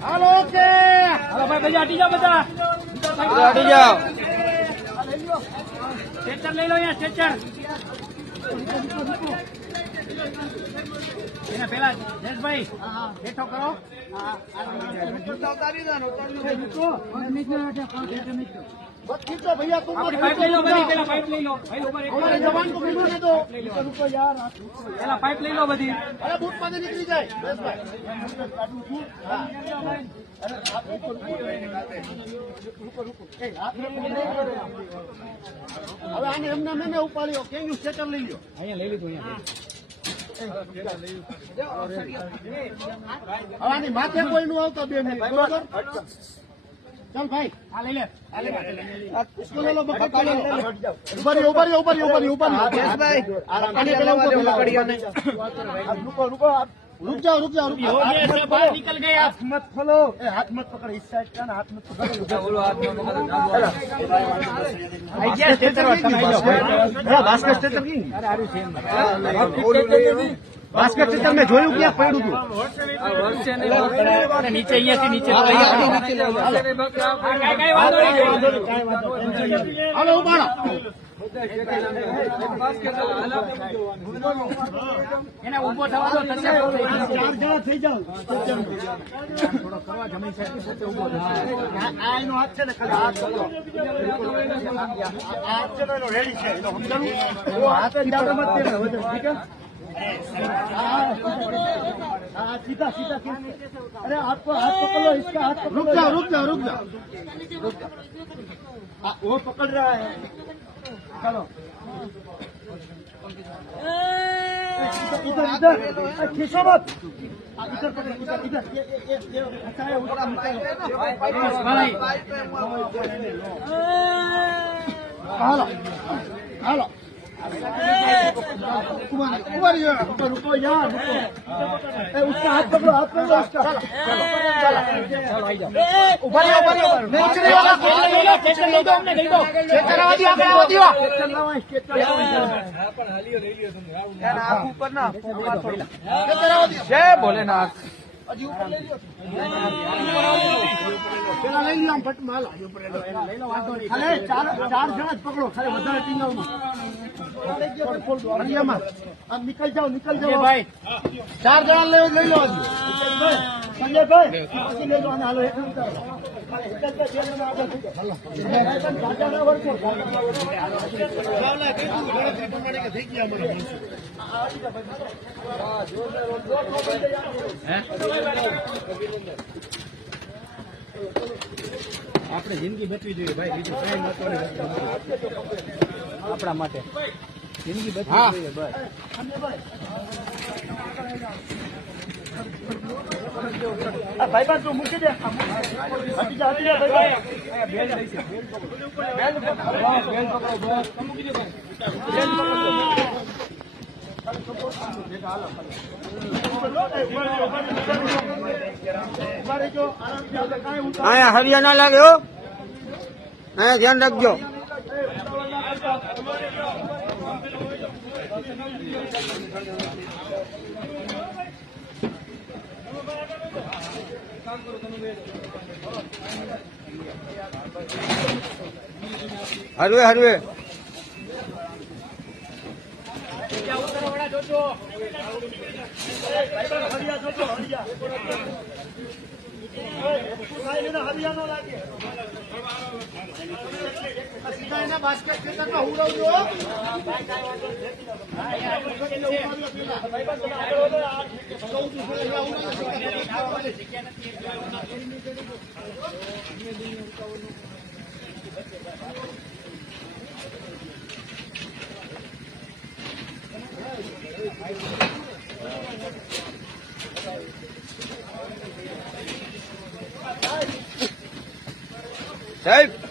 hello okay હાલો ભાઈ બધા હટી જાઓ બધા હટી જાઓ સ્ટ્રેચર લઈ લો અહીંયા સ્ટ્રેચર એના પેલા જયેશભાઈ બેઠો કરો खींचो भैया तुम पाइप ले लो बधी पहला पाइप ले लो भाई ऊपर हमारे जवान को बिल्कुल दे दो रुको यार पहला पाइप ले लो बधी अरे बूट पानी निकली जाए बस भाई अरे आप रुको ए हाथ में હવે આને એમને મેં ઉપાડ્યો કેમ યુ સેટર લઈ લ્યો અહીંયા લઈ લીધું અહીંયા હવે આની માથે કોઈ નું આવતો 2 મિનિટ બરોબર चल भाई ले ले इसको ले लो ऊपर भाई रुको रुक जाओ बाहर निकल गए हाथ मत खोलो हाथ मत पकड़ इस साइड का ना हाथ मत पकड़ बोलो हाथ मत पकड़ बास्केट स्टेटर की बास्केट स्टेटर में જોયું ક્યાં પડ્યું હતું નીચે અહીંયાથી નીચે હાલો ઉભારો એને ઉભો થવા દો 4 જણા થઈ જાવ થોડો કરવા જમીન સાઈડ પોતે ઉભો આ એનો હાથ છે ને ખાલી હાથ પકડો હાથ છે એનો રેડી છે એનો સમજાણું ઓ હાથ જ જાડો મત દે વજન ઠીક है सीधा सीधा अरे आपको हाथ पकड़ लो इसका हाथ रुक जाओ वो पकड़ रहा है चलो इधर खींचो मत इधर पकड़ इधर ये हटाया उसका हालो हालो रुको यार उसका हाथ पकड़ो उसका जय भोलेनाथ પેલા લઈ લો ફટમાં લઈ લો વાંધો નહીં ખાલી 4 જણા જ પકડો ખાલી વધારે ટીંગાવમાં निकल जाओ भाई 4 जણા લઈ લો સંજયભાઈ લઈ લો હાલો એક આપણે જિંદગી બચવી જોઈએ ભાઈ બીજું કઈ મહત્વની આપણા માટે જિંદગી બચવી જોઈએ બસ ભાઈ બાદ તું મૂકી દે હટી જા ભાઈ બેલ લઈ છે બેલ પકડો બસ મૂકી દે ભાઈ બેલ પકડો અહીંયા હરિયા ના લાગે હો અહીંયા ધ્યાન રાખજો હરવે હરિયાનો લાગે સીધા એના બાસ્કેટ ખેતરમાં ઉડાવજો સાહેબ